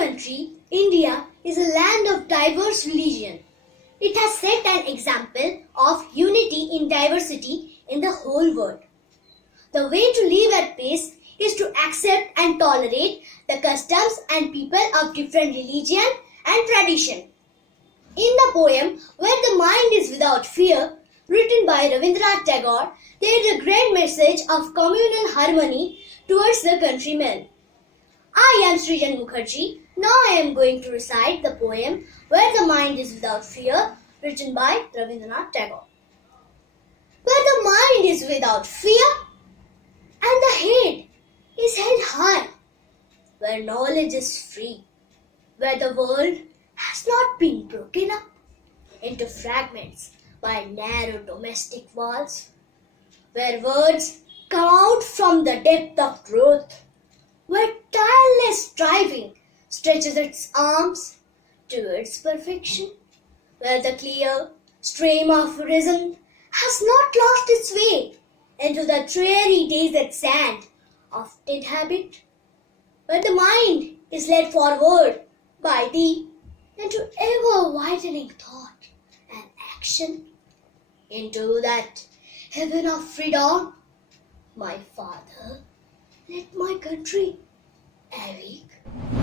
country, India, is a land of diverse religion. It has set an example of unity in diversity in the whole world. The way to live at peace is to accept and tolerate the customs and people of different religion and tradition. In the poem Where the Mind is Without Fear, written by Rabindranath Tagore, there is a great message of communal harmony towards the countrymen. I am Srijan Mukherjee. Now I am going to recite the poem Where the Mind is Without Fear, written by Rabindranath Tagore. Where the mind is without fear and the head is held high, where knowledge is free, where the world has not been broken up into fragments by narrow domestic walls, where words come out from the depth of growth, where tireless striving stretches its arms towards perfection, where the clear stream of reason has not lost its way into the dreary desert sand of dead habit, where the mind is led forward by thee into ever-widening thought and action, into that heaven of freedom. My Father, let my country awake.